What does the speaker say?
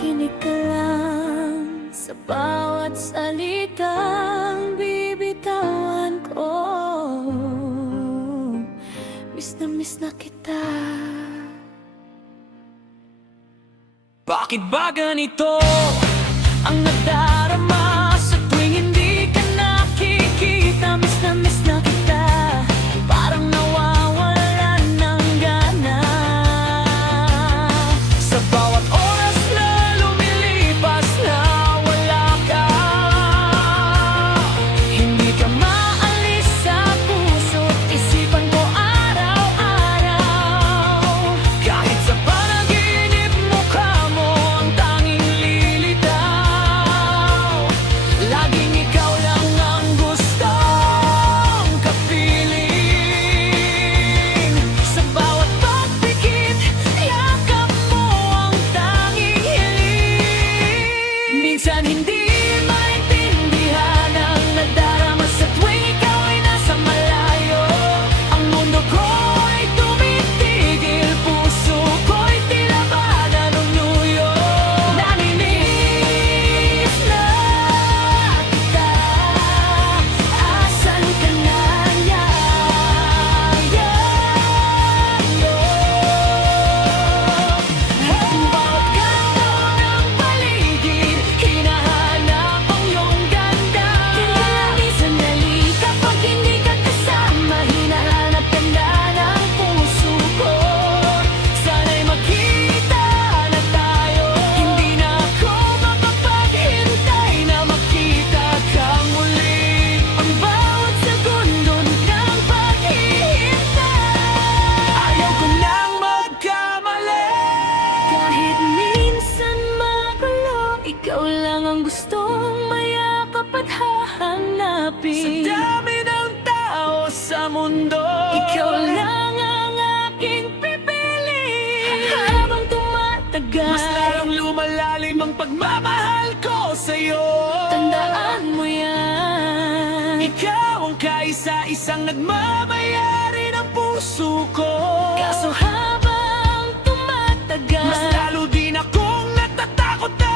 Makinig ka lang sa bawat salitang bibitawan ko. Miss na kita. Bakit ba ganito ang nadarama sa tuwing hindi ka nakikita? Miss na kita, parang nawawalan ng gana. Sa bawat oras na lumilipas na wala ka, hindi ka maalis sa puso't isipan ko araw-araw. Kahit sa panaginip mukha mo ang tanging lilitaw, laging ikaw lang ang gustong kapiling. Sa bawat pagpikit, yakap mo ang tanging hiling. Minsan hindi maintindihan ang nadarama sa tuwing ikaw ay nasa malayo. Ang mundo ko ay tumitigil, puso ko'y tila ba nanunuyo. Namimiss na kita, asan ka na Ang bawat kanto ng paligid, hinahanap ang iyong ganda. Minsan nali kapag hindi ka kasama, hinahanap ganda ng puso ko. Sana'y magkita na tayo, hindi na ako makapaghintay na makita kang muli. Ang bawat segundo ng paghihintay, ayaw ko nang magkamali. Kahit minsan magulo, ikaw lang ang gustong mayakap at hahanapin. Sa dami ng tao sa mundo, ikaw lang ang aking pipiliin. Habang tumatagal, mas lalong lumalalim ang pagmamahal ko sa'yo. Tandaan mo yan, ikaw ang kaisa-isang nagmamayari ng puso ko. Kaso habang tumatagal, mas lalo din akong natatakot na